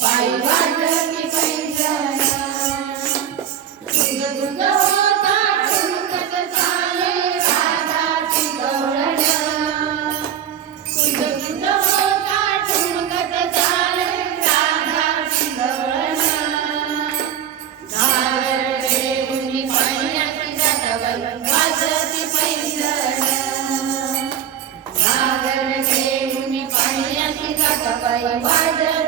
Bye. Likewise.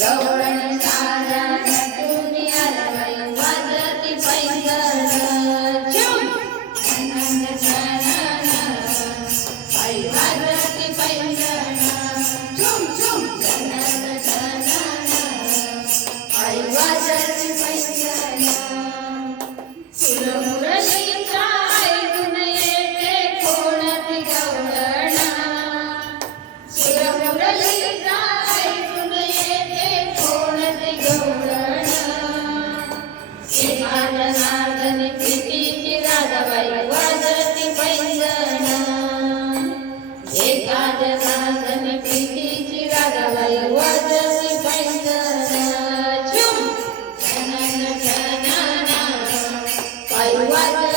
Lord Radhabai वाजती